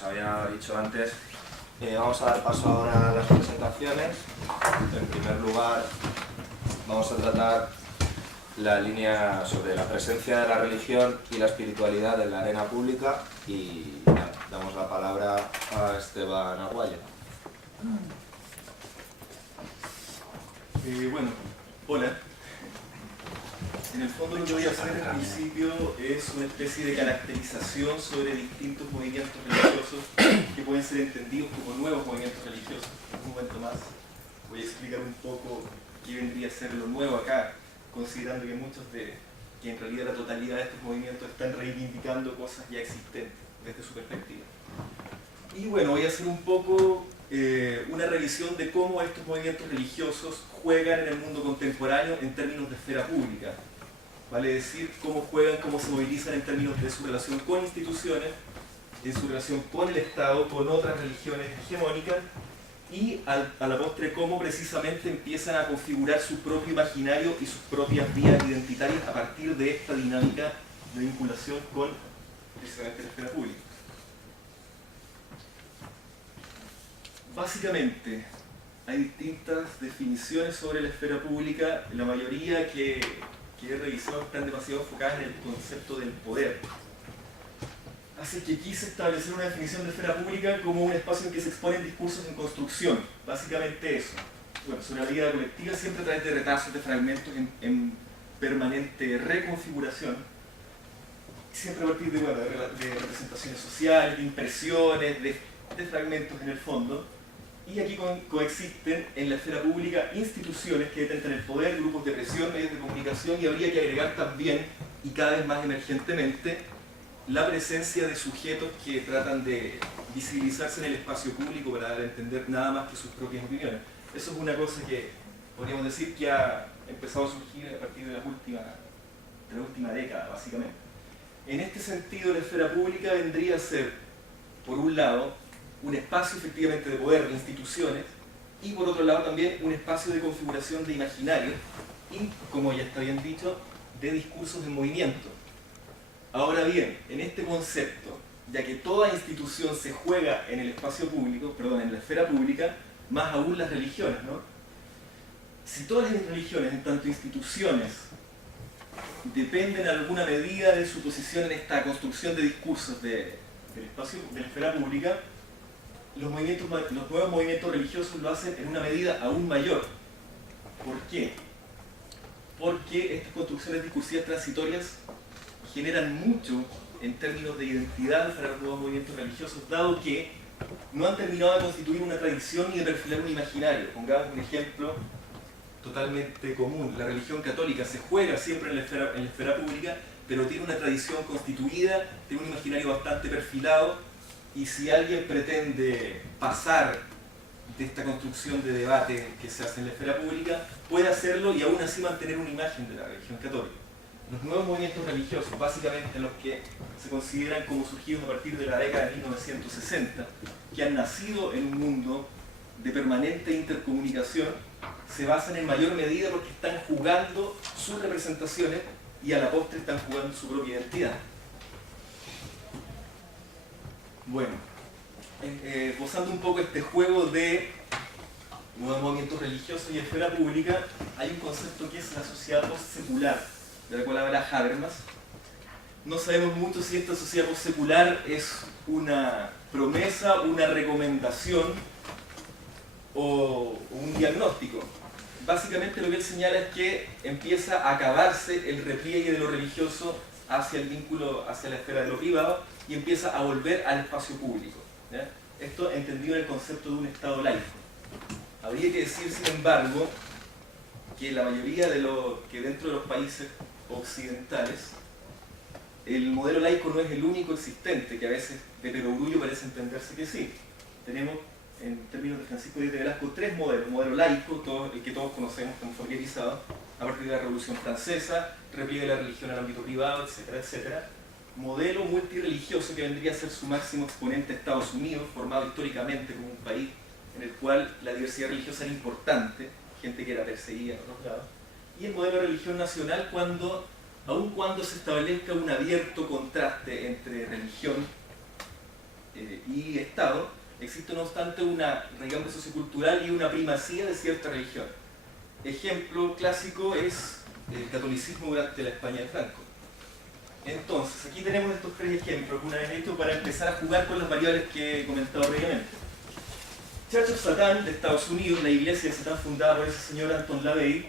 os había dicho antes, vamos a dar paso ahora a las presentaciones. En primer lugar, vamos a tratar la línea sobre la presencia de la religión y la espiritualidad en la arena pública y damos la palabra a Esteban Aguayo. Bueno, hola. En el fondo lo que voy a hacer en principio es una especie de caracterización sobre distintos movimientos religiosos que pueden ser entendidos como nuevos movimientos religiosos. En un momento más voy a explicar un poco qué vendría a ser lo nuevo acá, considerando que en realidad la totalidad de estos movimientos están reivindicando cosas ya existentes desde su perspectiva. Y bueno, voy a hacer un poco una revisión de cómo estos movimientos religiosos juegan en el mundo contemporáneo en términos de esfera pública. Vale decir, cómo juegan, cómo se movilizan en términos de su relación con instituciones, en su relación con el Estado, con otras religiones hegemónicas, y a la postre cómo precisamente empiezan a configurar su propio imaginario y sus propias vías identitarias a partir de esta dinámica de vinculación con precisamente la esfera pública. Básicamente, hay distintas definiciones sobre la esfera pública, la mayoría que he revisado están demasiado enfocadas en el concepto del poder. Así que quise establecer una definición de esfera pública como un espacio en que se exponen discursos en construcción, básicamente eso. Bueno, sobre la vida colectiva siempre a través de retazos, de fragmentos en permanente reconfiguración, siempre a partir de representaciones sociales, de impresiones, de fragmentos en el fondo. Y aquí coexisten en la esfera pública instituciones que detentan el poder, grupos de presión, medios de comunicación, y habría que agregar también, y cada vez más emergentemente, la presencia de sujetos que tratan de visibilizarse en el espacio público para dar a entender nada más que sus propias opiniones. Eso es una cosa que podríamos decir que ha empezado a surgir a partir de la última década, básicamente. En este sentido, la esfera pública vendría a ser, por un lado, un espacio efectivamente de poder de instituciones y por otro lado también un espacio de configuración de imaginarios y, como ya está bien dicho, de discursos en movimiento. Ahora bien, en este concepto, ya que toda institución se juega en el espacio público, perdón, en la esfera pública, más aún las religiones, ¿no? Si todas las religiones, en tanto instituciones, dependen en alguna medida de su posición en esta construcción de discursos del espacio, de la esfera pública, los nuevos movimientos religiosos lo hacen en una medida aún mayor. ¿Por qué? Porque estas construcciones discursivas transitorias generan mucho en términos de identidad para los nuevos movimientos religiosos, dado que no han terminado de constituir una tradición ni de perfilar un imaginario. Pongamos un ejemplo totalmente común. La religión católica se juega siempre en la esfera pública, pero tiene una tradición constituida, tiene un imaginario bastante perfilado. Y si alguien pretende pasar de esta construcción de debate que se hace en la esfera pública, puede hacerlo y aún así mantener una imagen de la religión católica. Los nuevos movimientos religiosos, básicamente los que se consideran como surgidos a partir de la década de 1960, que han nacido en un mundo de permanente intercomunicación, se basan en mayor medida porque están jugando sus representaciones y a la postre están jugando su propia identidad. Bueno, posando un poco este juego de nuevos movimientos religiosos y esfera pública, hay un concepto que es la sociedad post-secular, de la cual habla Habermas. No sabemos mucho si esta sociedad post-secular es una promesa, una recomendación o un diagnóstico. Básicamente lo que él señala es que empieza a acabarse el repliegue de lo religioso hacia el vínculo, hacia la esfera de lo privado, y empieza a volver al espacio público, ¿ya? Esto entendido en el concepto de un Estado laico. Habría que decir, sin embargo, que la mayoría que dentro de los países occidentales, el modelo laico no es el único existente, que a veces de perogrullo parece entenderse que sí. Tenemos, en términos de Francisco Díaz de Velasco, tres modelos. Modelo laico, el que todos conocemos, estamos familiarizados, a partir de la Revolución Francesa, repliegue de la religión al ámbito privado, etcétera, etcétera. Modelo multirreligioso, que vendría a ser su máximo exponente Estados Unidos, formado históricamente como un país en el cual la diversidad religiosa era importante, gente que era perseguida en otros lados. Y el modelo de religión nacional, aun cuando se establezca un abierto contraste entre religión y Estado, existe no obstante una raigambre sociocultural y una primacía de cierta religión. Ejemplo clásico es el catolicismo durante la España de Franco. Entonces, aquí tenemos estos tres ejemplos, una vez hecho, para empezar a jugar con las variables que he comentado previamente. Church of Satan de Estados Unidos, la iglesia de Satán fundada por ese señor Anton LaVey.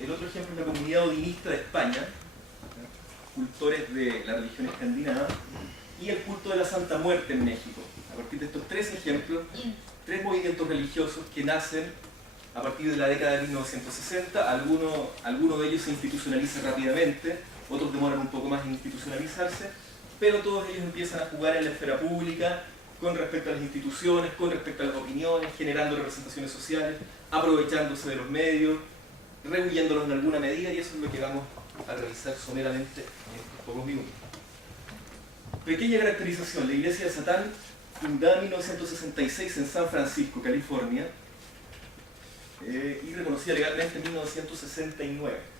El otro ejemplo es la comunidad odinista de España, cultores de la religión escandinava, y el culto de la Santa Muerte en México. A partir de estos tres ejemplos, tres movimientos religiosos que nacen a partir de la década de 1960, algunos de ellos se institucionalizan rápidamente, otros demoran un poco más en institucionalizarse, pero todos ellos empiezan a jugar en la esfera pública con respecto a las instituciones, con respecto a las opiniones, generando representaciones sociales, aprovechándose de los medios, rehuyéndolos en alguna medida, y eso es lo que vamos a revisar someramente en estos pocos minutos. Pequeña caracterización: la Iglesia de Satán, fundada en 1966 en San Francisco, California, y reconocida legalmente en 1969.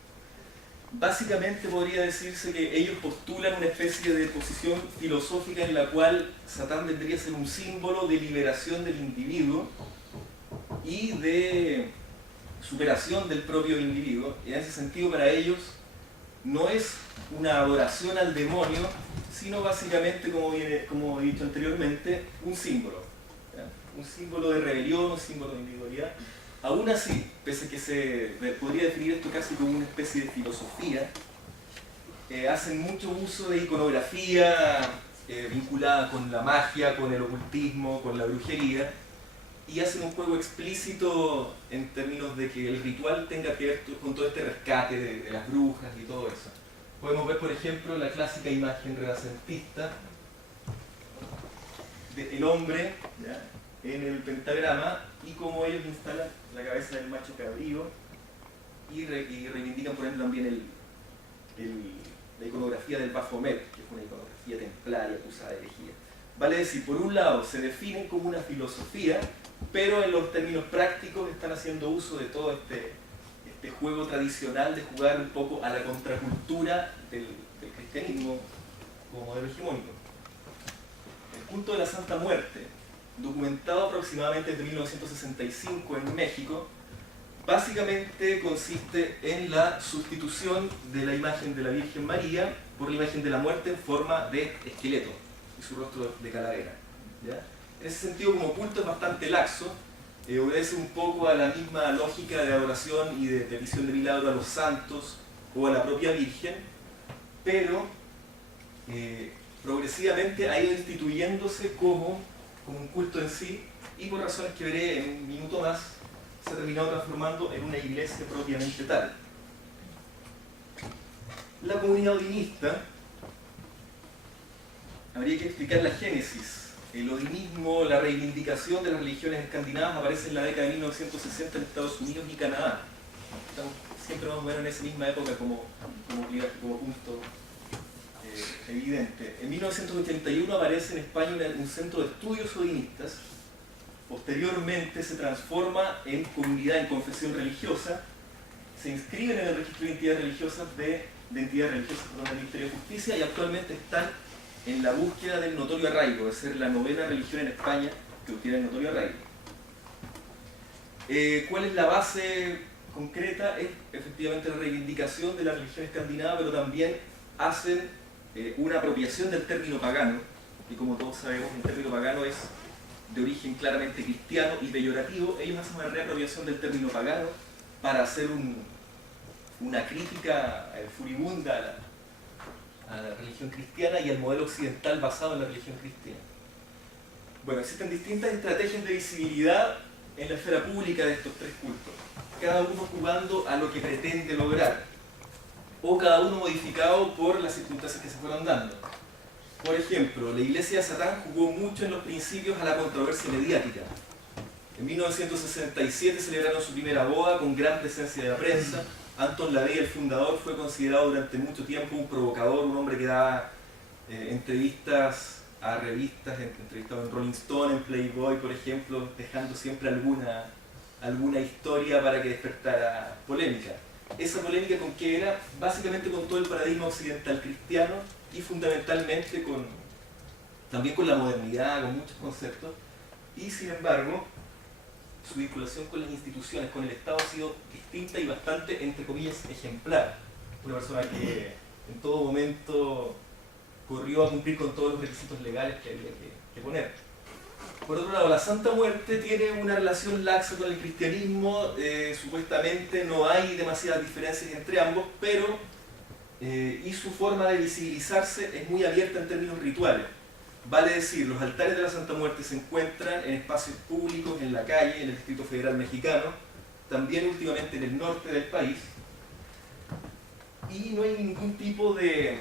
Básicamente podría decirse que ellos postulan una especie de posición filosófica en la cual Satán vendría a ser un símbolo de liberación del individuo y de superación del propio individuo. En ese sentido, para ellos no es una adoración al demonio, sino básicamente, como he dicho anteriormente, un símbolo. ¿Ya? Un símbolo de rebelión, un símbolo de individualidad. Aún así, pese a que se podría definir esto casi como una especie de filosofía, hacen mucho uso de iconografía vinculada con la magia, con el ocultismo, con la brujería, y hacen un juego explícito en términos de que el ritual tenga que ver con todo este rescate de las brujas y todo eso. Podemos ver, por ejemplo, la clásica imagen renacentista del hombre, ¿ya?, en el pentagrama, y cómo ellos instalan la cabeza del macho cabrío y reivindican, por ejemplo, también la iconografía del Baphomet, que es una iconografía templaria acusada de herejía. Vale decir, por un lado se definen como una filosofía, pero en los términos prácticos están haciendo uso de todo este juego tradicional de jugar un poco a la contracultura del cristianismo como modelo hegemónico. El culto de la Santa Muerte, documentado aproximadamente desde 1965 en México, básicamente consiste en la sustitución de la imagen de la Virgen María por la imagen de la muerte en forma de esqueleto y su rostro de calavera. ¿Ya? En ese sentido, como culto es bastante laxo, obedece un poco a la misma lógica de adoración y de petición de milagro a los santos o a la propia Virgen, pero progresivamente ha ido instituyéndose como un culto en sí, y por razones que veré en un minuto más, se ha terminado transformando en una iglesia propiamente tal. La comunidad odinista, habría que explicar la génesis. El odinismo, la reivindicación de las religiones escandinavas, aparece en la década de 1960 en Estados Unidos y Canadá. Siempre vamos a ver en esa misma época como punto evidente. En 1981 aparece en España un centro de estudios odinistas. Posteriormente se transforma en comunidad, en confesión religiosa. Se inscriben en el registro de entidades religiosas del Ministerio de Justicia, y actualmente están en la búsqueda del notorio arraigo, de ser la novena religión en España que obtiene el notorio arraigo. ¿Cuál es la base concreta? Es efectivamente la reivindicación de la religión escandinava, pero también hacen una apropiación del término pagano, y como todos sabemos, el término pagano es de origen claramente cristiano y peyorativo. Ellos hacen una reapropiación del término pagano para hacer una crítica furibunda a la religión cristiana y al modelo occidental basado en la religión cristiana. Bueno, existen distintas estrategias de visibilidad en la esfera pública de estos tres cultos, cada uno jugando a lo que pretende lograr, o cada uno modificado por las circunstancias que se fueron dando. Por ejemplo, la Iglesia de Satán jugó mucho en los principios a la controversia mediática. En 1967 celebraron su primera boda con gran presencia de la prensa. Anton LaVey, el fundador, fue considerado durante mucho tiempo un provocador, un hombre que daba entrevistas a revistas, entrevistado en Rolling Stone, en Playboy, por ejemplo, dejando siempre alguna historia para que despertara polémica. Esa polémica, ¿con qué era? Básicamente con todo el paradigma occidental cristiano, y fundamentalmente con también con la modernidad, con muchos conceptos, y sin embargo, su vinculación con las instituciones, con el Estado, ha sido distinta y bastante, entre comillas, ejemplar. Una persona que en todo momento corrió a cumplir con todos los requisitos legales que había que poner. Por otro lado, la Santa Muerte tiene una relación laxa con el cristianismo, supuestamente no hay demasiadas diferencias entre ambos, pero y su forma de visibilizarse es muy abierta en términos rituales. Vale decir, los altares de la Santa Muerte se encuentran en espacios públicos, en la calle, en el Distrito Federal Mexicano, también últimamente en el norte del país, y no hay ningún tipo de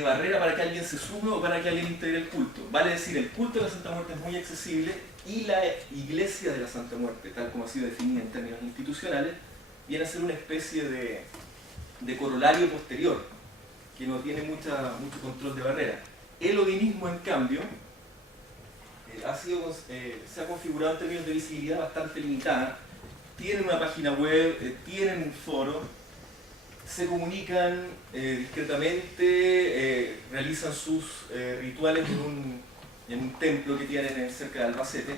barrera para que alguien se sume o para que alguien integre el culto. Vale decir, el culto de la Santa Muerte es muy accesible y la Iglesia de la Santa Muerte, tal como ha sido definida en términos institucionales, viene a ser una especie de corolario posterior, que no tiene mucho control de barrera. El odinismo, en cambio, se ha configurado en términos de visibilidad bastante limitada. Tienen una página web, tienen un foro, se comunican discretamente, realizan sus rituales en un templo que tienen cerca de Albacete,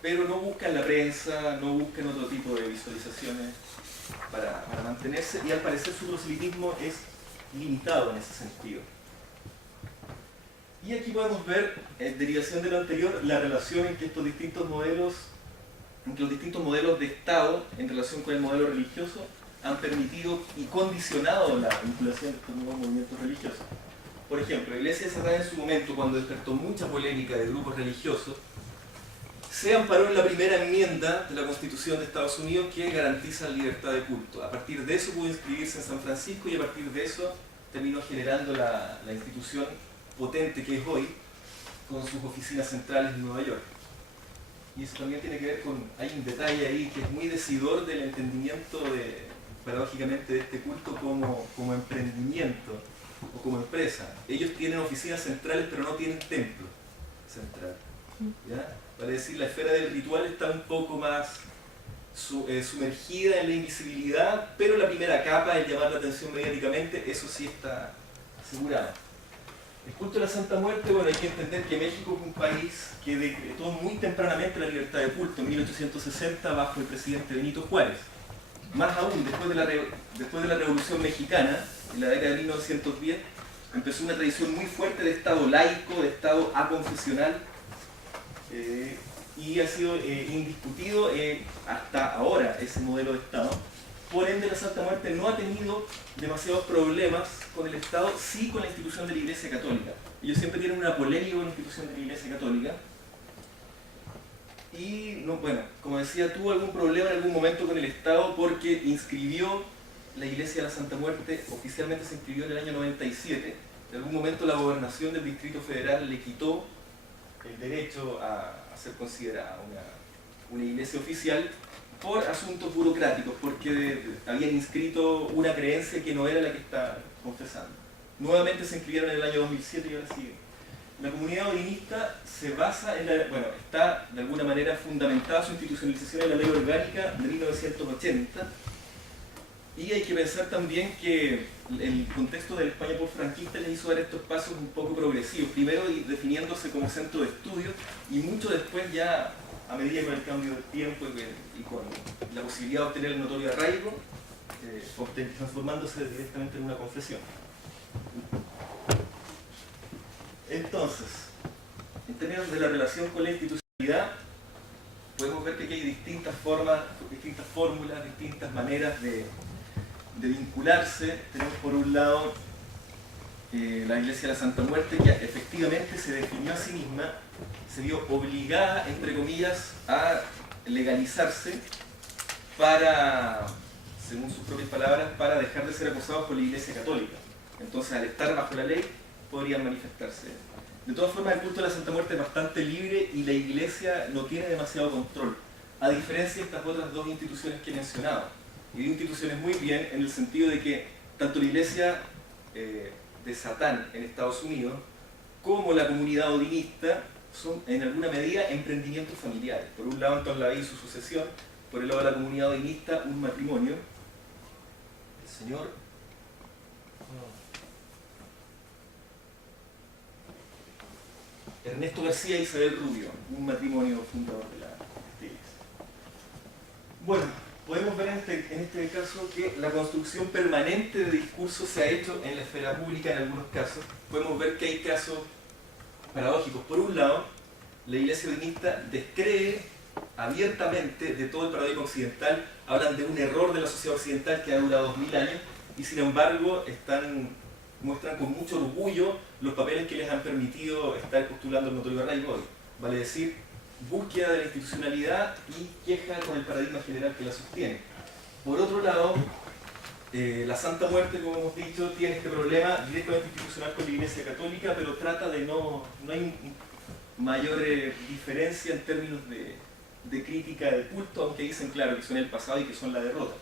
pero no buscan la prensa, no buscan otro tipo de visualizaciones para mantenerse, y al parecer su proselitismo es limitado en ese sentido. Y aquí podemos ver, en derivación de lo anterior, la relación entre estos distintos modelos, entre los distintos modelos de Estado en relación con el modelo religioso, han permitido y condicionado la vinculación de estos nuevos movimientos religiosos. Por ejemplo, la Iglesia de Satán en su momento, cuando despertó mucha polémica de grupos religiosos, se amparó en la primera enmienda de la Constitución de Estados Unidos, que garantiza la libertad de culto. A partir de eso pudo inscribirse en San Francisco, y a partir de eso terminó generando la institución potente que es hoy, con sus oficinas centrales en Nueva York. Y eso también tiene que ver con, hay un detalle ahí que es muy decidor del entendimiento paradójicamente de este culto como emprendimiento o como empresa. Ellos tienen oficinas centrales, pero no tienen templo central, ¿ya? Vale decir, la esfera del ritual está un poco más sumergida en la invisibilidad, pero la primera capa, el llamar la atención mediáticamente, eso sí está asegurado. El culto de la Santa Muerte, bueno, hay que entender que México es un país que decretó muy tempranamente la libertad de culto, en 1860, bajo el presidente Benito Juárez. Más aún, después de la Revolución Mexicana, en la década de 1910, empezó una tradición muy fuerte de Estado laico, de Estado aconfesional, y ha sido indiscutido hasta ahora ese modelo de Estado. Por ende, la Santa Muerte no ha tenido demasiados problemas con el Estado, sí con la institución de la Iglesia Católica. Ellos siempre tienen una polémica con la institución de la Iglesia Católica. Y, no, bueno, como decía, tuvo algún problema en algún momento con el Estado porque inscribió la Iglesia de la Santa Muerte, oficialmente se inscribió en el año 97. En algún momento la gobernación del Distrito Federal le quitó el derecho a ser considerada una iglesia oficial por asuntos burocráticos, porque habían inscrito una creencia que no era la que está confesando. Nuevamente se inscribieron en el año 2007 y ahora sigue. La comunidad odinista se basa en está de alguna manera fundamentada su institucionalización en la ley orgánica de 1980, y hay que pensar también que el contexto de la España post-franquista les hizo dar estos pasos un poco progresivos, primero definiéndose como centro de estudio, y mucho después, ya a medida con el cambio del tiempo y con la posibilidad de obtener el notorio arraigo, transformándose directamente en una confesión. Entonces, en términos de la relación con la institucionalidad, podemos ver que aquí hay distintas formas, distintas fórmulas, distintas maneras de vincularse. Tenemos por un lado la Iglesia de la Santa Muerte, que efectivamente se definió a sí misma, se vio obligada, entre comillas, a legalizarse para, según sus propias palabras, para dejar de ser acosados por la Iglesia Católica. Entonces, al estar bajo la ley, podrían manifestarse. De todas formas, el culto de la Santa Muerte es bastante libre y la Iglesia no tiene demasiado control, a diferencia de estas otras dos instituciones que he mencionado. Y digo instituciones muy bien en el sentido de que tanto la Iglesia de Satán en Estados Unidos como la comunidad odinista son en alguna medida emprendimientos familiares. Por un lado, entonces, la vida y su sucesión, por el lado de la comunidad odinista, un matrimonio. El Señor Ernesto García e Isabel Rubio, un matrimonio fundador de la iglesia. Bueno, podemos ver en este caso que la construcción permanente de discurso se ha hecho en la esfera pública en algunos casos. Podemos ver que hay casos paradójicos. Por un lado, la iglesia odinista descree abiertamente de todo el paradigma occidental, hablan de un error de la sociedad occidental que ha durado 2000 años y sin embargo muestran con mucho orgullo los papeles que les han permitido estar postulando el notorio arraigo hoy. Vale decir, búsqueda de la institucionalidad y queja con el paradigma general que la sostiene. Por otro lado, la Santa Muerte, como hemos dicho, tiene este problema directamente institucional con la Iglesia Católica, pero trata de no hay mayor diferencia en términos de crítica del culto, aunque dicen claro que son el pasado y que son la derrota.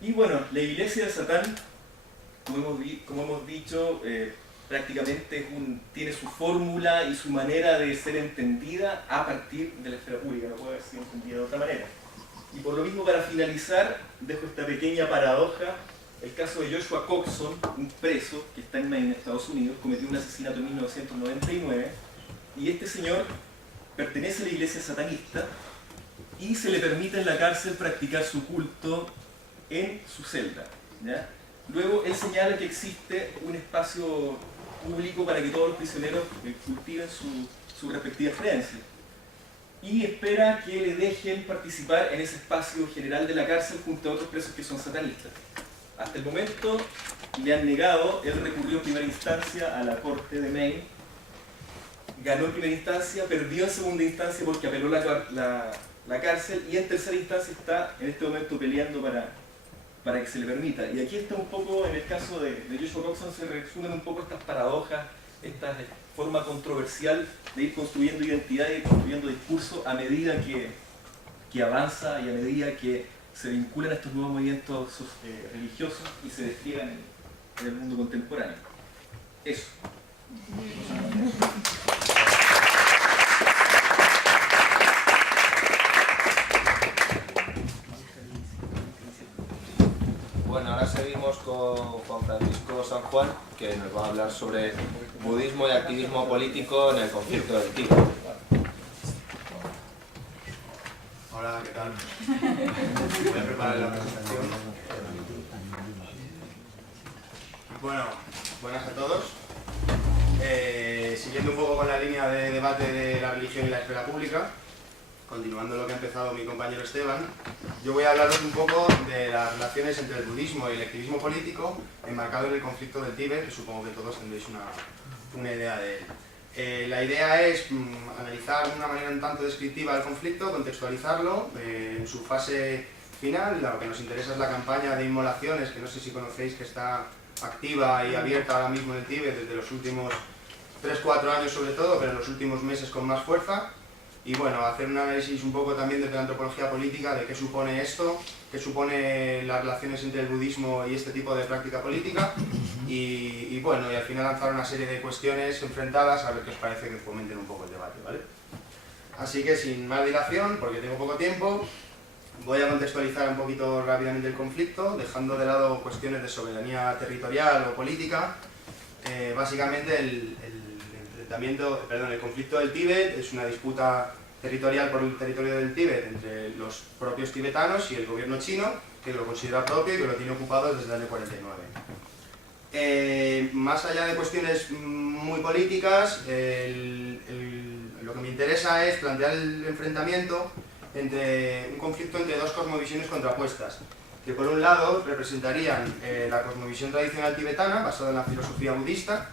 Y bueno, la Iglesia de Satán, como hemos dicho, prácticamente tiene su fórmula y su manera de ser entendida a partir de la esfera pública, no puede haber sido entendida de otra manera. Y por lo mismo, para finalizar, dejo esta pequeña paradoja. El caso de Joshua Coxon, un preso que está en Maine, Estados Unidos, cometió un asesinato en 1999, y este señor pertenece a la iglesia satanista y se le permite en la cárcel practicar su culto en su celda, ¿ya? Luego él señala que existe un espacio público para que todos los prisioneros cultiven sus respectivas creencias y espera que le dejen participar en ese espacio general de la cárcel junto a otros presos que son satanistas. Hasta el momento le han negado, él recurrió en primera instancia a la corte de Maine, ganó en primera instancia, perdió en segunda instancia porque apeló la cárcel y en tercera instancia está en este momento peleando para que se le permita. Y aquí está un poco, en el caso de Joshua Coxon, se resumen un poco estas paradojas, esta forma controversial de ir construyendo identidad y construyendo discurso a medida que avanza y a medida que se vinculan a estos nuevos movimientos religiosos y se despliegan en el mundo contemporáneo. Eso. Bueno, ahora seguimos con Juan Francisco San Juan, que nos va a hablar sobre budismo y activismo político en el conflicto del Tíbet. Hola, ¿qué tal? Voy a preparar la presentación. Bueno, buenas a todos. Siguiendo un poco con la línea de debate de la religión y la esfera pública, continuando lo que ha empezado mi compañero Esteban, yo voy a hablaros un poco de las relaciones entre el budismo y el activismo político enmarcado en el conflicto del Tíbet, que supongo que todos tendréis una idea de él. La idea es analizar de una manera un tanto descriptiva el conflicto, contextualizarlo en su fase final. Lo que nos interesa es la campaña de inmolaciones, que no sé si conocéis, que está activa y abierta ahora mismo en el Tíbet desde los últimos 3-4 años sobre todo, pero en los últimos meses con más fuerza. Y bueno, hacer un análisis un poco también desde la antropología política de qué supone esto, qué supone las relaciones entre el budismo y este tipo de práctica política y bueno, y al final lanzar una serie de cuestiones enfrentadas a ver qué os parece que fomenten un poco el debate, ¿vale? Así que sin más dilación, porque tengo poco tiempo, voy a contextualizar un poquito rápidamente el conflicto, dejando de lado cuestiones de soberanía territorial o política. Básicamente el conflicto del Tíbet es una disputa territorial por el territorio del Tíbet entre los propios tibetanos y el gobierno chino, que lo considera propio y que lo tiene ocupado desde el año 49. Más allá de cuestiones muy políticas, lo que me interesa es plantear el enfrentamiento un conflicto entre dos cosmovisiones contrapuestas, que por un lado representarían la cosmovisión tradicional tibetana, basada en la filosofía budista,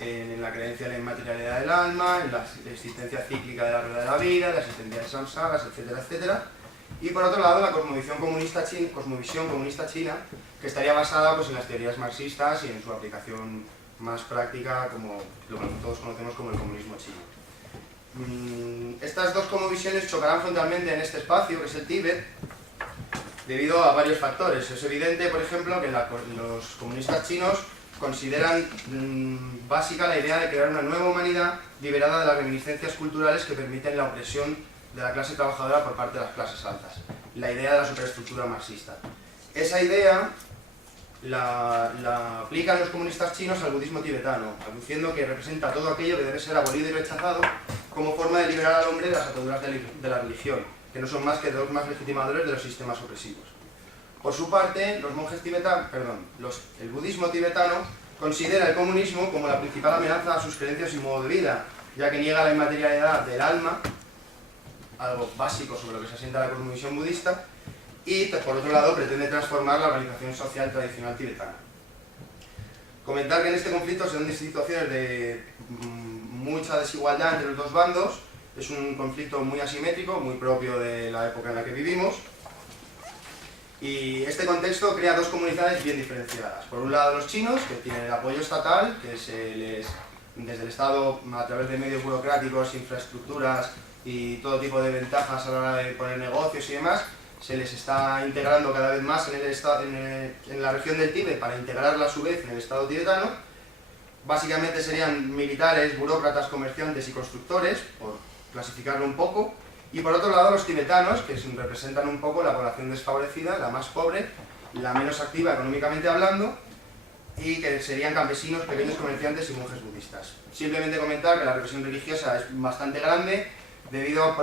en la creencia en la inmaterialidad del alma, en la existencia cíclica de la rueda de la vida, la existencia de samsaras, etcétera, etcétera. Y por otro lado, la cosmovisión comunista china, que estaría basada pues, en las teorías marxistas y en su aplicación más práctica, como lo que todos conocemos como el comunismo chino. Estas dos cosmovisiones chocarán frontalmente en este espacio, que es el Tíbet, debido a varios factores. Es evidente, por ejemplo, que los comunistas chinos consideran básica la idea de crear una nueva humanidad liberada de las reminiscencias culturales que permiten la opresión de la clase trabajadora por parte de las clases altas. La idea de la superestructura marxista. Esa idea la aplican los comunistas chinos al budismo tibetano, aduciendo que representa todo aquello que debe ser abolido y rechazado como forma de liberar al hombre de las ataduras de la religión, que no son más que dogmas legitimadores de los sistemas opresivos. Por su parte, los monjes tibetanos, el budismo tibetano considera el comunismo como la principal amenaza a sus creencias y modo de vida, ya que niega la inmaterialidad del alma, algo básico sobre lo que se asienta la cosmovisión budista, y por otro lado pretende transformar la organización social tradicional tibetana. Comentar que en este conflicto se dan situaciones de mucha desigualdad entre los dos bandos, es un conflicto muy asimétrico, muy propio de la época en la que vivimos, y este contexto crea dos comunidades bien diferenciadas. Por un lado los chinos, que tienen el apoyo estatal, que se les, desde el Estado, a través de medios burocráticos, infraestructuras y todo tipo de ventajas a la hora de poner negocios y demás, se les está integrando cada vez más en la región del Tíbet para integrarla a su vez en el Estado tibetano. Básicamente serían militares, burócratas, comerciantes y constructores, por clasificarlo un poco. Y por otro lado los tibetanos, que representan un poco la población desfavorecida, la más pobre, la menos activa económicamente hablando, y que serían campesinos, pequeños comerciantes y monjes budistas. Simplemente comentar que la represión religiosa es bastante grande, debido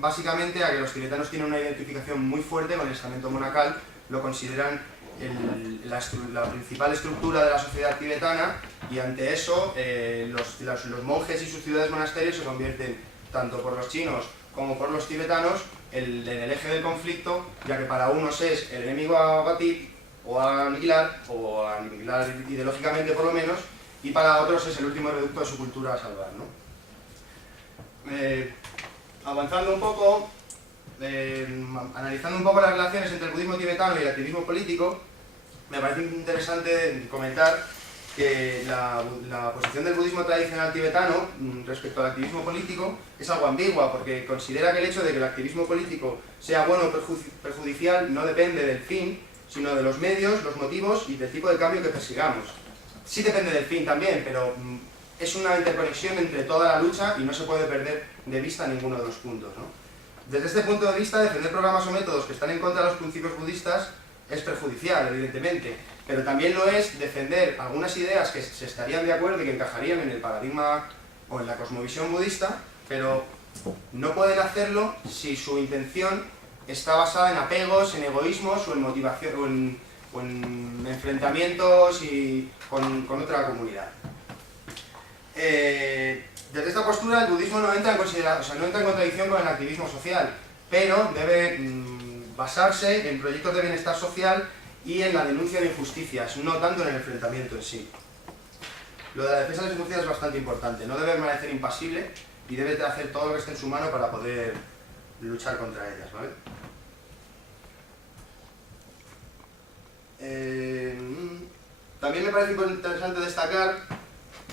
básicamente a que los tibetanos tienen una identificación muy fuerte con el estamento monacal, lo consideran la principal estructura de la sociedad tibetana, y ante eso los monjes y sus ciudades monasterios se convierten, tanto por los chinos como por los tibetanos, en el eje del conflicto, ya que para unos es el enemigo a batir o a aniquilar ideológicamente por lo menos, y para otros es el último reducto de su cultura a salvar, ¿no? Avanzando un poco, analizando un poco las relaciones entre el budismo tibetano y el activismo político, me parece interesante comentar que la posición del budismo tradicional tibetano respecto al activismo político es algo ambigua, porque considera que el hecho de que el activismo político sea bueno o perjudicial no depende del fin, sino de los medios, los motivos y del tipo de cambio que persigamos. Sí depende del fin también, pero es una interconexión entre toda la lucha y no se puede perder de vista ninguno de los puntos, ¿no? Desde este punto de vista, defender programas o métodos que están en contra de los principios budistas es perjudicial, evidentemente, pero también lo es defender algunas ideas que se estarían de acuerdo y que encajarían en el paradigma o en la cosmovisión budista, pero no pueden hacerlo si su intención está basada en apegos, en egoísmos o en motivación o en enfrentamientos con otra comunidad. Desde esta postura el budismo no entra en contradicción con el activismo social, pero debe basarse en proyectos de bienestar social y en la denuncia de injusticias, no tanto en el enfrentamiento en sí. Lo de la defensa de las injusticias es bastante importante, no debe permanecer impasible y debe hacer todo lo que esté en su mano para poder luchar contra ellas, ¿vale? También me parece interesante destacar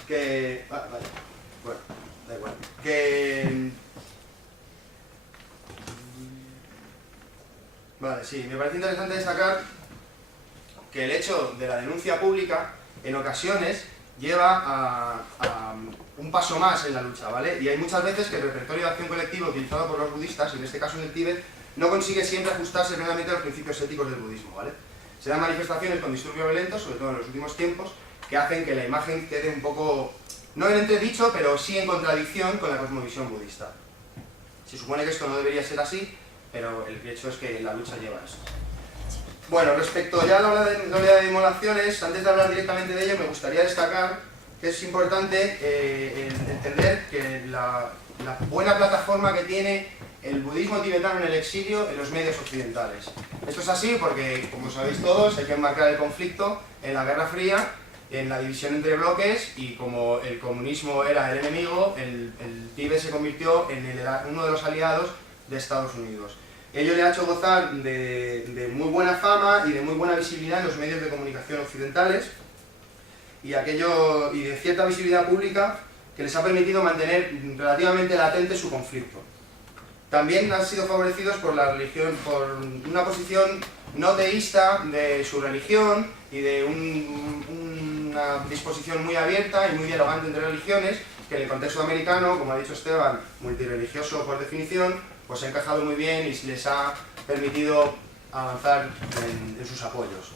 que... bueno, da igual. Vale, sí, me parece interesante destacar que el hecho de la denuncia pública en ocasiones lleva a un paso más en la lucha, ¿vale? Y hay muchas veces que el repertorio de acción colectiva utilizado por los budistas, y en este caso en el Tíbet, no consigue siempre ajustarse plenamente a los principios éticos del budismo, ¿vale? Se dan manifestaciones con disturbios violentos, sobre todo en los últimos tiempos, que hacen que la imagen quede un poco, no en entredicho, pero sí en contradicción con la cosmovisión budista. Se supone que esto no debería ser así, pero el hecho es que la lucha lleva a eso. Bueno, respecto ya a la oleada de inmolaciones, antes de hablar directamente de ello, me gustaría destacar que es importante entender que la buena plataforma que tiene el budismo tibetano en el exilio en los medios occidentales. Esto es así porque, como sabéis todos, hay que enmarcar el conflicto en la Guerra Fría, en la división entre bloques, y como el comunismo era el enemigo, el Tíbet se convirtió en uno de los aliados de Estados Unidos. Ello le ha hecho gozar de muy buena fama y de muy buena visibilidad en los medios de comunicación occidentales y de cierta visibilidad pública que les ha permitido mantener relativamente latente su conflicto. También han sido favorecidos por la religión, por una posición no teísta de su religión y de una disposición muy abierta y muy dialogante entre religiones, que en el contexto americano, como ha dicho Esteban, multirreligioso por definición, pues ha encajado muy bien y les ha permitido avanzar en sus apoyos.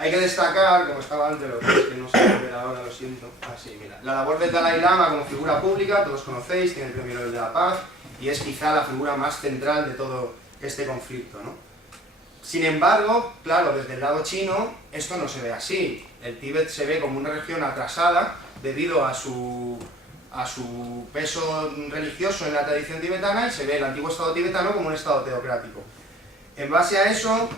Hay que destacar, como estaba antes, lo que es que no se puede ver ahora, lo siento. Así, mira. La labor del Dalai Lama como figura pública, todos conocéis, tiene el Premio Nobel de la Paz y es quizá la figura más central de todo este conflicto, ¿no? Sin embargo, claro, desde el lado chino esto no se ve así. El Tíbet se ve como una región atrasada debido a su peso religioso en la tradición tibetana y se ve el antiguo estado tibetano como un estado teocrático. En base a eso,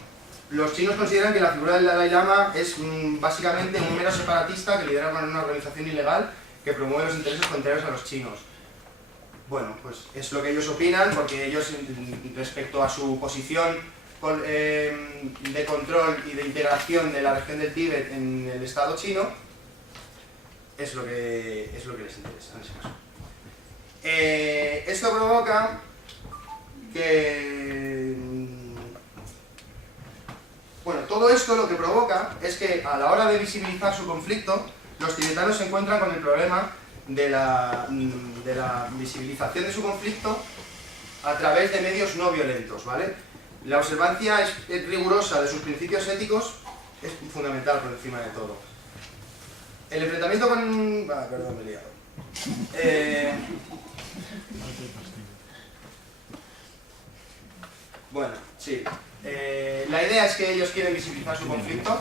los chinos consideran que la figura del Dalai Lama es básicamente un mero separatista que lidera una organización ilegal que promueve los intereses contrarios a los chinos. Bueno, pues es lo que ellos opinan, porque ellos, respecto a su posición de control y de integración de la región del Tíbet en el Estado chino, es lo que les interesa en ese caso. Esto provoca que... Bueno, todo esto lo que provoca es que a la hora de visibilizar su conflicto, los tibetanos se encuentran con el problema de la visibilización de su conflicto a través de medios no violentos, ¿vale? La observancia rigurosa de sus principios éticos es fundamental por encima de todo. El enfrentamiento con... perdón, me he liado. Bueno, sí. La idea es que ellos quieren visibilizar su conflicto,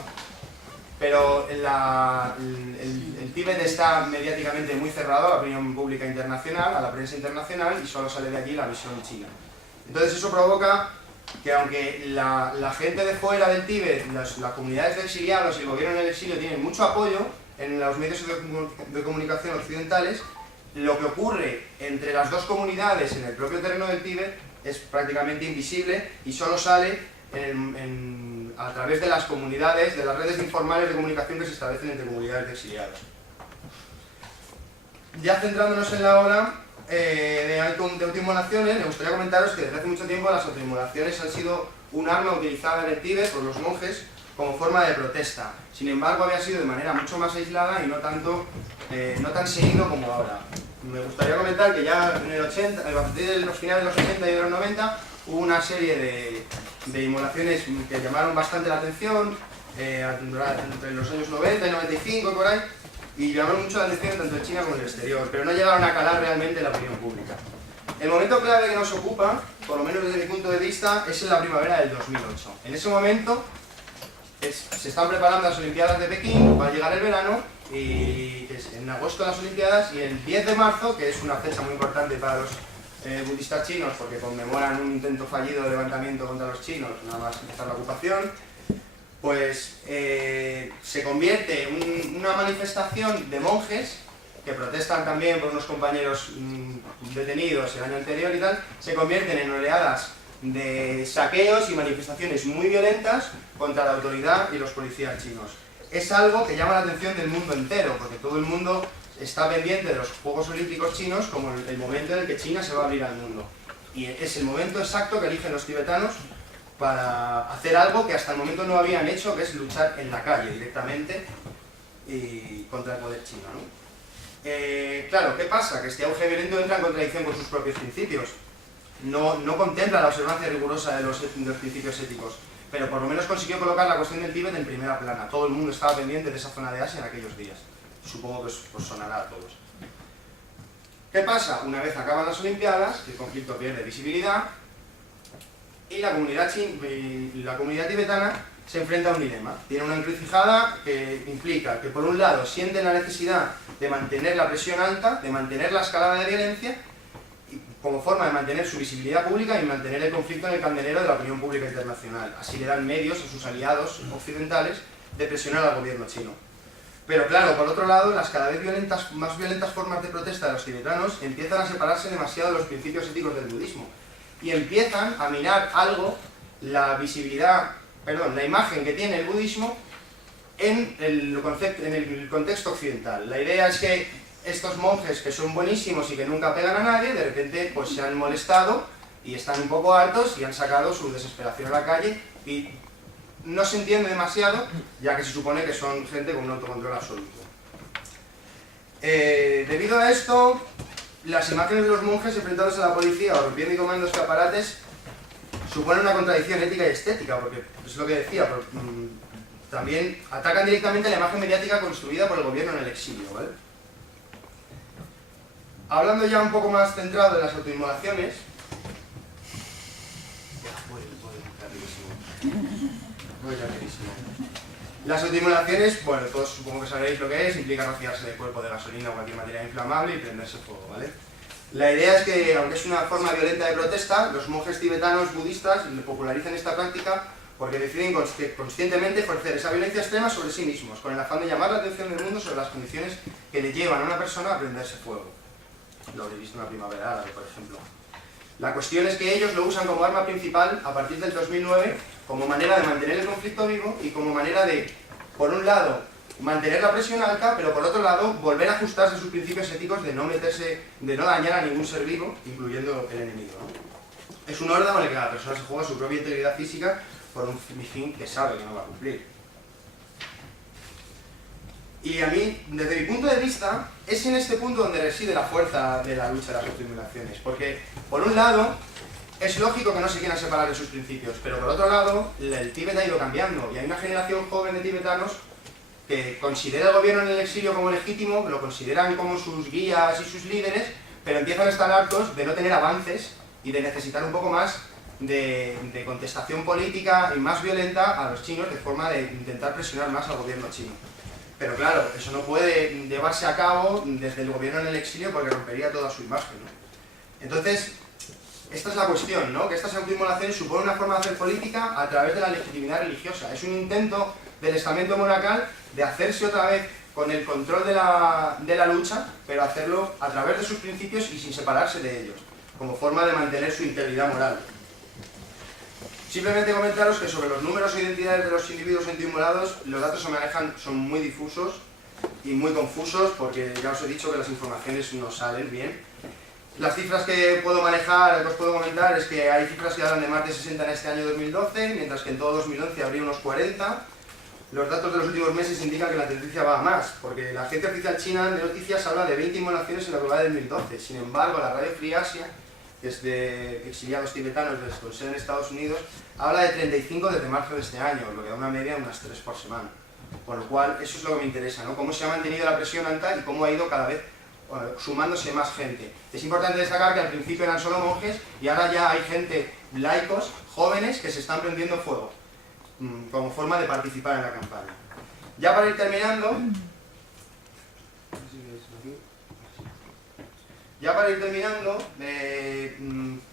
pero el Tíbet está mediáticamente muy cerrado a la opinión pública internacional, a la prensa internacional, y solo sale de allí la visión china. Entonces eso provoca que aunque la gente de fuera del Tíbet, las comunidades de exiliados y el gobierno en el exilio tienen mucho apoyo en los medios de comunicación occidentales, lo que ocurre entre las dos comunidades en el propio terreno del Tíbet es prácticamente invisible y solo sale a través de las comunidades, de las redes informales de comunicación que se establecen entre comunidades de exiliados. Ya centrándonos en la obra de autoinmolaciones, me gustaría comentaros que desde hace mucho tiempo las autoinmolaciones han sido un arma utilizada en el Tíbet por los monjes como forma de protesta. Sin embargo, había sido de manera mucho más aislada y no tan seguido como ahora. Me gustaría comentar que ya en el 80, a partir de los finales de los 80 y de los 90, hubo una serie de inmolaciones que llamaron bastante la atención, entre los años 90 y 95 por ahí, y llamaron mucho la atención tanto en China como en el exterior, pero no llegaron a calar realmente en la opinión pública. El momento clave que nos ocupa, por lo menos desde mi punto de vista, es en la primavera del 2008. En ese momento se están preparando las Olimpiadas de Pekín, va a llegar el verano, y es en agosto las Olimpiadas, y el 10 de marzo, que es una fecha muy importante para los budistas chinos, porque conmemoran un intento fallido de levantamiento contra los chinos, nada más empezar la ocupación, pues se convierte en una manifestación de monjes que protestan también por unos compañeros detenidos el año anterior y tal, se convierten en oleadas de saqueos y manifestaciones muy violentas contra la autoridad y los policías chinos. Es algo que llama la atención del mundo entero, porque todo el mundo está pendiente de los Juegos Olímpicos chinos como el momento en el que China se va a abrir al mundo. Y es el momento exacto que eligen los tibetanos para hacer algo que hasta el momento no habían hecho, que es luchar en la calle directamente y contra el poder chino, ¿no? Claro, ¿qué pasa? Que este auge violento entra en contradicción con sus propios principios. No contempla la observancia rigurosa de los principios éticos, pero por lo menos consiguió colocar la cuestión del Tíbet en primera plana. Todo el mundo estaba pendiente de esa zona de Asia en aquellos días. Supongo que os sonará a todos. ¿Qué pasa? Una vez acaban las Olimpiadas, el conflicto pierde visibilidad y la comunidad tibetana se enfrenta a un dilema. Tiene una encrucijada que implica que por un lado sienten la necesidad de mantener la presión alta, de mantener la escalada de violencia, como forma de mantener su visibilidad pública y mantener el conflicto en el candelero de la opinión pública internacional. Así le dan medios a sus aliados occidentales de presionar al gobierno chino. Pero claro, por otro lado, las cada vez más violentas formas de protesta de los tibetanos empiezan a separarse demasiado de los principios éticos del budismo y empiezan a minar algo la imagen que tiene el budismo en el contexto occidental. La idea es que estos monjes, que son buenísimos y que nunca pegan a nadie, de repente pues se han molestado y están un poco hartos y han sacado su desesperación a la calle y no se entiende demasiado, ya que se supone que son gente con un autocontrol absoluto. Debido a esto, las imágenes de los monjes enfrentados a la policía o rompiendo y tomando escaparates suponen una contradicción ética y estética, porque es lo que decía, también atacan directamente la imagen mediática construida por el gobierno en el exilio, ¿vale? Hablando ya un poco más centrado en las autoinmolaciones, voy rapidísimo. Las autoinmolaciones, bueno, todos supongo que sabréis lo que es, implica rociarse de cuerpo de gasolina o cualquier material inflamable y prenderse fuego, ¿vale? La idea es que, aunque es una forma violenta de protesta, los monjes tibetanos budistas popularizan esta práctica porque deciden conscientemente ejercer esa violencia extrema sobre sí mismos, con el afán de llamar la atención del mundo sobre las condiciones que le llevan a una persona a prenderse fuego. Lo habréis visto en la primavera árabe, por ejemplo. La cuestión es que ellos lo usan como arma principal a partir del 2009 como manera de mantener el conflicto vivo y como manera de, por un lado, mantener la presión alta, pero por otro lado, volver a ajustarse a sus principios éticos de no dañar a ningún ser vivo, incluyendo el enemigo, ¿no? Es un orden con el que cada persona se juega su propia integridad física por un fin que sabe que no va a cumplir. Y a mí, desde mi punto de vista, es en este punto donde reside la fuerza de la lucha de las autoinmolaciones. Porque, por un lado, es lógico que no se quieran separar de sus principios, pero por otro lado, el Tíbet ha ido cambiando y hay una generación joven de tibetanos que considera el gobierno en el exilio como legítimo, lo consideran como sus guías y sus líderes, pero empiezan a estar hartos de no tener avances y de necesitar un poco más de contestación política y más violenta a los chinos de forma de intentar presionar más al gobierno chino. Pero claro, eso no puede llevarse a cabo desde el gobierno en el exilio porque rompería toda su imagen, ¿no? Entonces, esta es la cuestión, ¿no? Que estas autoinmolaciones suponen una forma de hacer política a través de la legitimidad religiosa. Es un intento del estamento monacal de hacerse otra vez con el control de la lucha, pero hacerlo a través de sus principios y sin separarse de ellos, como forma de mantener su integridad moral. Simplemente comentaros que sobre los números e identidades de los individuos autoinmolados, los datos que se manejan son muy difusos y muy confusos porque ya os he dicho que las informaciones no salen bien. Las cifras que puedo manejar, que os puedo comentar, es que hay cifras que hablan de más de 60 en este año 2012, mientras que en todo 2011 habría unos 40. Los datos de los últimos meses indican que la tendencia va a más, porque la Agencia Oficial China de Noticias habla de 20 inmolaciones en la global de 2012. Sin embargo, la radio Free Asia, que es de exiliados tibetanos con sede en Estados Unidos, habla de 35 desde marzo de este año, lo que da una media de unas 3 por semana. Con lo cual, eso es lo que me interesa, ¿no? Cómo se ha mantenido la presión alta y cómo ha ido cada vez sumándose más gente. Es importante destacar que al principio eran solo monjes y ahora ya hay gente, laicos, jóvenes, que se están prendiendo fuego como forma de participar en la campaña. Ya para ir terminando,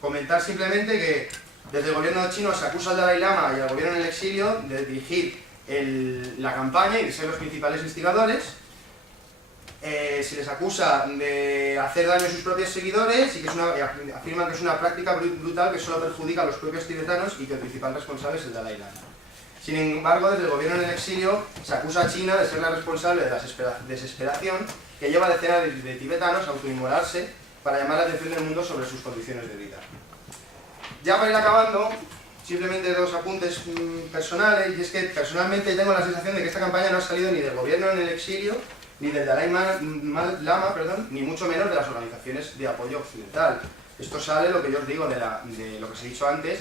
comentar simplemente que desde el gobierno chino se acusa al Dalai Lama y al gobierno en el exilio de dirigir la campaña y de ser los principales instigadores. Se les acusa de hacer daño a sus propios seguidores y afirman que es una práctica brutal que solo perjudica a los propios tibetanos y que el principal responsable es el Dalai Lama. Sin embargo, desde el gobierno en el exilio se acusa a China de ser la responsable de la desesperación que lleva a decenas de tibetanos a autoinmolarse para llamar la atención del mundo sobre sus condiciones de vida. Ya para ir acabando, simplemente dos apuntes personales, y es que personalmente tengo la sensación de que esta campaña no ha salido ni del gobierno en el exilio, ni del Dalai Lama, ni mucho menos de las organizaciones de apoyo occidental. Esto sale, lo que yo os digo, de lo que os he dicho antes,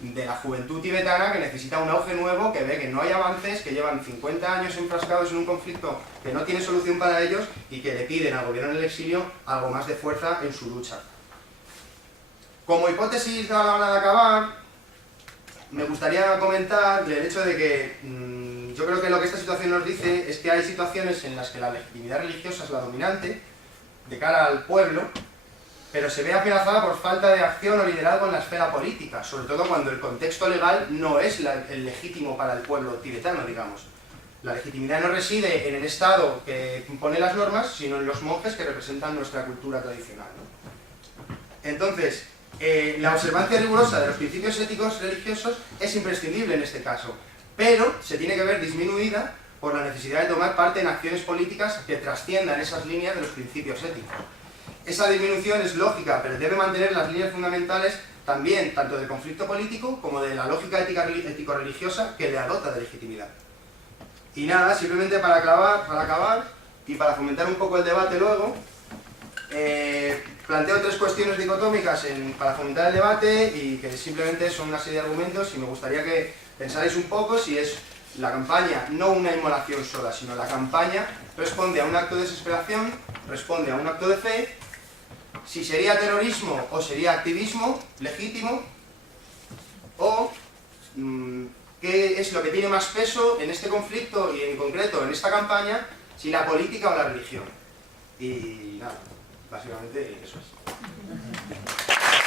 de la juventud tibetana que necesita un auge nuevo, que ve que no hay avances, que llevan 50 años enfrascados en un conflicto que no tiene solución para ellos y que le piden al gobierno en el exilio algo más de fuerza en su lucha. Como hipótesis a la hora de acabar, me gustaría comentar el hecho de que yo creo que lo que esta situación nos dice es que hay situaciones en las que la legitimidad religiosa es la dominante de cara al pueblo, pero se ve amenazada por falta de acción o liderazgo en la esfera política, sobre todo cuando el contexto legal no es el legítimo para el pueblo tibetano, digamos. La legitimidad no reside en el Estado que impone las normas, sino en los monjes que representan nuestra cultura tradicional, ¿no? Entonces, la observancia rigurosa de los principios éticos religiosos es imprescindible en este caso, pero se tiene que ver disminuida por la necesidad de tomar parte en acciones políticas que trasciendan esas líneas de los principios éticos. Esa disminución es lógica, pero debe mantener las líneas fundamentales también, tanto del conflicto político como de la lógica ético-religiosa que le adota de legitimidad. Y nada, simplemente para acabar y para fomentar un poco el debate luego, planteo 3 cuestiones dicotómicas para fomentar el debate y que simplemente son una serie de argumentos y me gustaría que pensarais un poco si es la campaña, no una inmolación sola, sino la campaña responde a un acto de desesperación, responde a un acto de fe, si sería terrorismo o sería activismo legítimo, o qué es lo que tiene más peso en este conflicto y en concreto en esta campaña, si la política o la religión. Y nada, básicamente eso es.